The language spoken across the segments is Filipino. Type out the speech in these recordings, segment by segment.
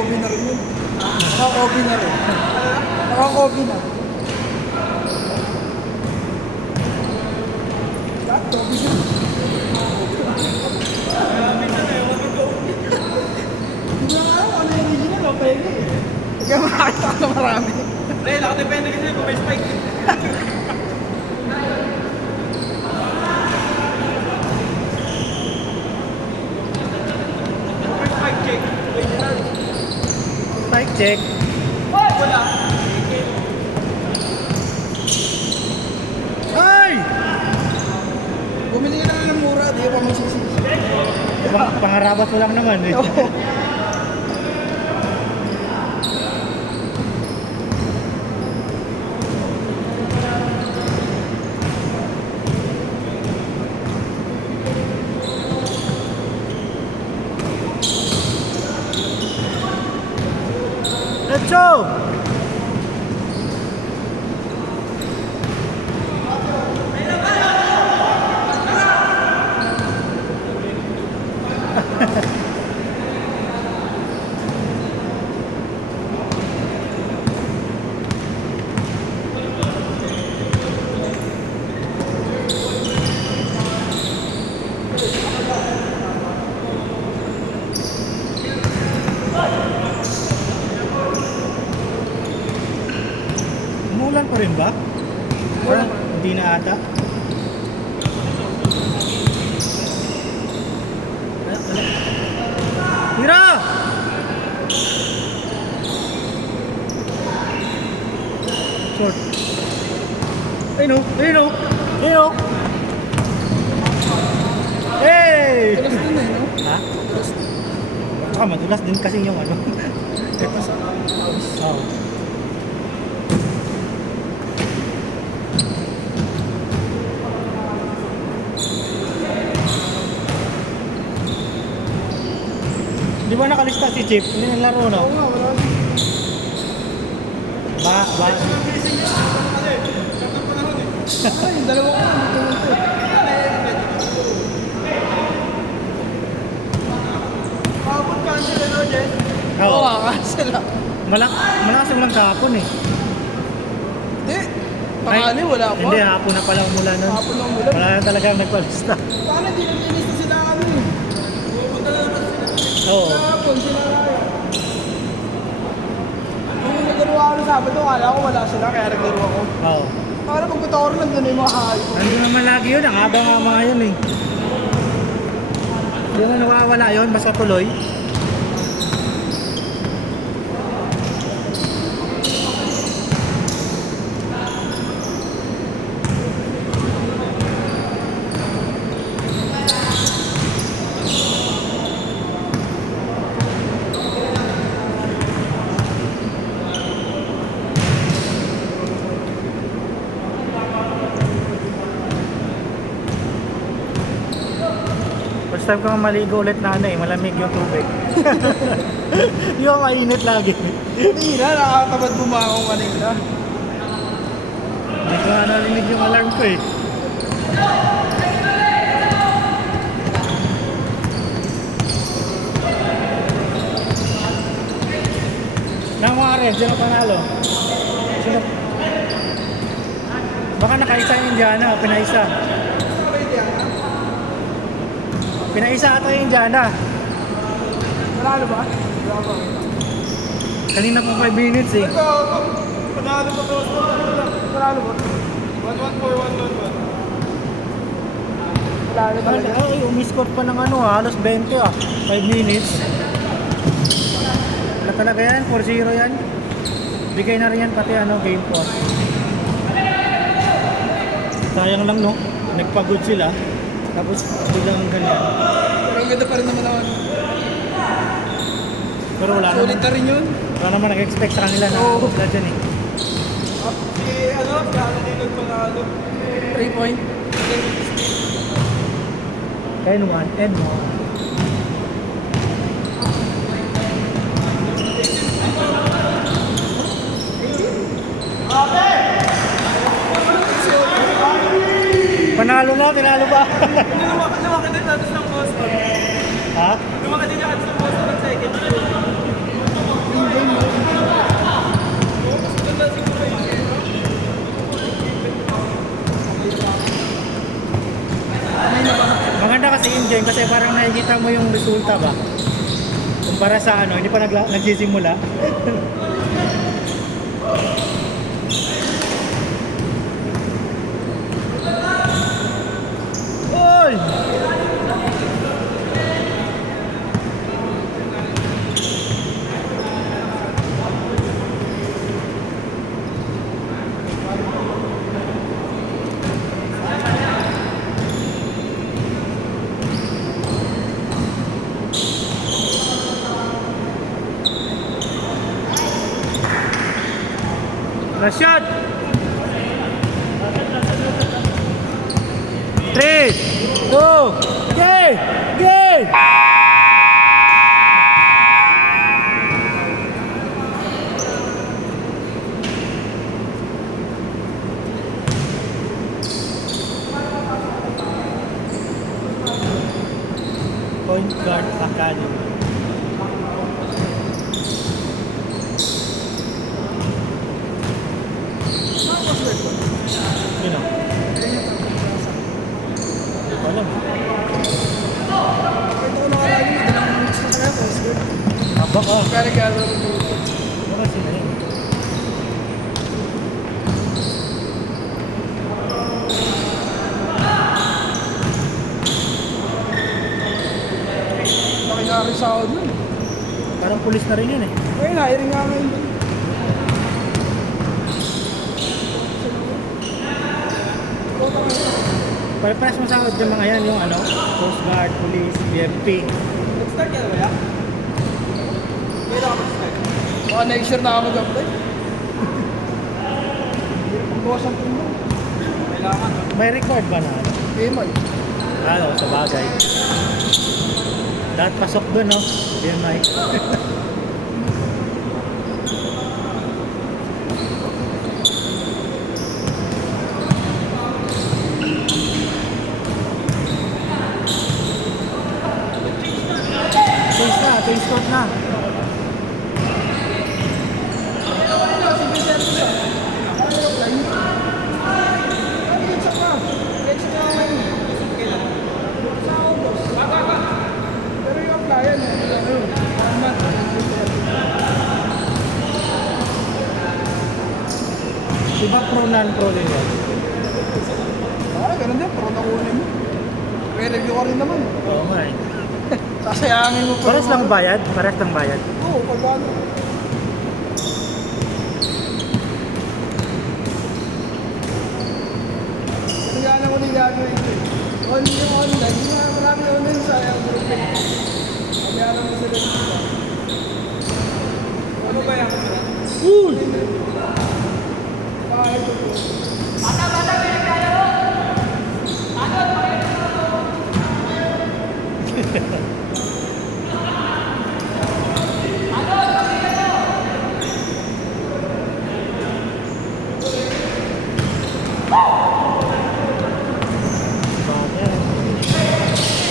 Naka-OB na rin yun. Naka-OB na rin. Naka-OB na. OB na. Hindi na nga, ano yung original o pwede. Kaya makakita ka na marami. Pre, nakadepende kasi kung may spike. Spike check. Wala. Ay! Bumili ka na ng mura, di pa magsisisi. Pangarabas mo lang naman eh. Oo. Let's go! Umulan pa rin ba? Wala. Hindi na ata. Tira! Short. Ayun o! Ayun o! Ayun o! Hey! Tulas din eh, no? Ha? Baka madulas din kasi yung ano. Ito sa house. Oo. Di ba nakalista si Chip? Hindi nalaro, no? Oo nga, wala. Ba? Ay, dalawa ko na. Dito. Kapag cancel ano, Jen? Oo, Oo. cancel ah. Malakas yung lang kahapon eh. Hindi. Pangali, wala pa. Hindi, hapon na pala umula nun. Hapon lang mula. Wala na talagang nagpalista. Paano di nag-inista sila ano eh? Oo. Hapon, sila kaya. Yung naglaro ako ng Sabado, kala ko wala sila, kaya naglaro ako. Oo. Para pagpunta ko rin, nandun na yung mga hayop. Nandun naman lagi yun. Ang haba nga mga yun eh. Hindi mo nawawala yun. Basta tuloy. First time ko maligo ulit na ano eh, malamig yung tubig. Yung mainit lagi. Hindi na, nakakatamad bumangon kanina. Hindi ko nga narinig yung alarm ko eh. Nang mga rin, sino panalo? Sino? Baka nakaisa yung Indiana, pinaisa. Pinaisa ata yung Indiana. Maralo ba? Wala ba? Kanina po 5 minutes eh. Panalo pa to. Maralo ba? 1-1-4-1-1. Maralo talaga. Ay, umiscore pa ng ano halos 20 ah. 5 minutes. Wala talaga yan, 4-0 yan. Bigay na rin yan pati ano, game 4. Sayang lang no, nagpagod sila. Tapos biglang ganyan. Pero ang ganda pa rin naman naman. Pero wala Sulit naman, na rin yun. wala naman nag-expect sa kanila na Oo. wala dyan eh. Si ano, kaya nilog panalo. 3 point. N1, N1. Panalo na, tinalo pa. Lumaki din natin ng Boston. Ha? Lumaki din natin ng Boston ng second. kasi yun dyan kasi parang nakikita mo yung resulta ba? Kumpara sa ano, hindi pa nagsisimula. Oy! Last shot! 3, 2, game! Game! Point Guard Academy. Yun o. Hindi ko alam. Ito ko nakalagi, madalang mix na kaya ko. Habak ka. Kaya gano'n. Baka sila yun. Nakikari sa ako dun. Parang pulis na rin yun eh. Ayun, hiring nga ngayon dun. Pare-pares mo sa yung mga yan, yung ano, Coast Guard, Police, BFP. Nag-start ka na ba yan? Kaya ako mag-start. Baka next year na ako mag-apply. Ang bawas ang puno. Kailangan. May record ba na? PMI. Ano, sa bagay. Lahat pasok dun, no? Yun, Mike. Case court na. Diba pro non-pro din yan? Ganun din, pero nakunin mo. Re-review ko rin naman. Oo nga eh. Sasayangin mo pa. Pares lang bayad? Pares lang bayad? Oo, pag ano. Kaya lang ko din gagawin ko eh. Online, marami online sayang group eh. Kaya lang mo sila dito. Ano ba yan? Uy! Kahit ito.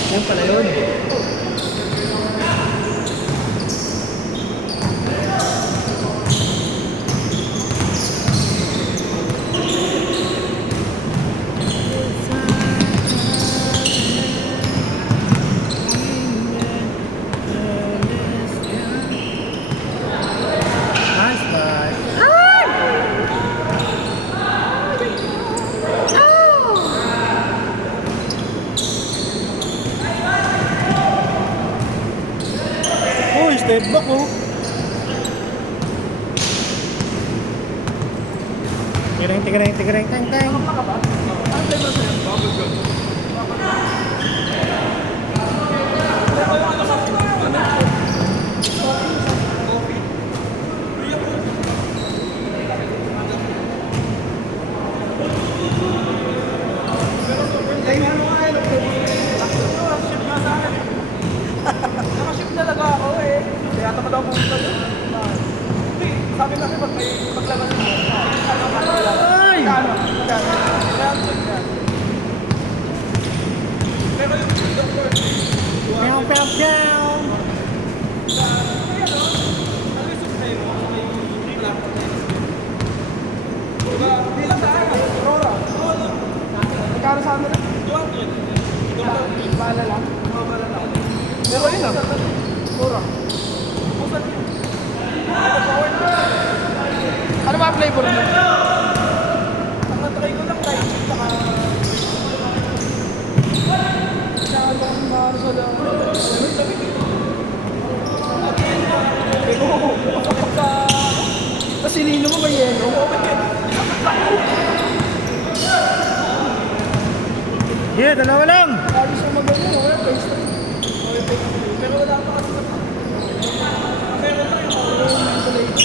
Yan pala yun. Nice, nice. Uy, step back oh. Tigreng, tigreng, tigreng, teng, teng. Nakaship talaga ako eh. Kaya tamad ako pumunta doon. Hindi, sabi kasi pag may paglabas mo, ano ka nila? Ay! Kano? Pero yung doctor, Meow, meow, meow. Bilang tayo. Aurora. Magkano sa amin? 200. Bahala lang. ano sa lang. Tapos sinino mo ba yelo? Yeah, dalawa lang. Ayos na magaling, wala face na. Okay, face na. Pero wala pa kasi sa meron pa yung mentalate.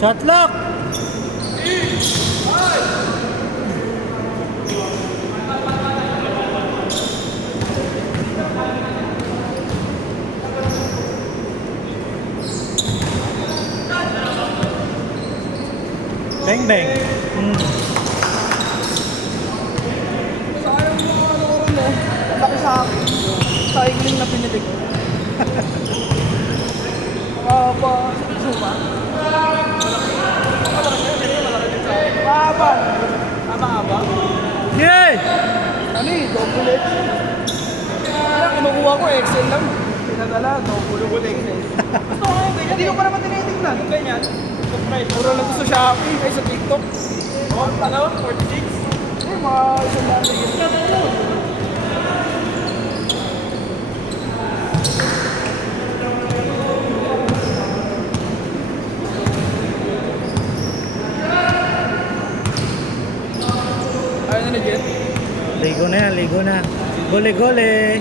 Shot lock. Bang bang. Sayang mo ano ko rin eh. Ang laki sa akin. Cycling na pinili ko. Pa, suma. Mahaba. Haba-haba. Yay! Ano eh, double X. Kaya kinukuha ko Excel lang. Pinadala, double XL. Gusto ko yung ganyan. Hindi ko pa naman tinitingnan. Yung ganyan. Subscribe. Puro lang to sa Shopee, ay sa TikTok. Oh, ano? 46? Eh, mga isang daan na yun. Ayaw na na, Jet? Ligo na yan, ligo na. Gole gole.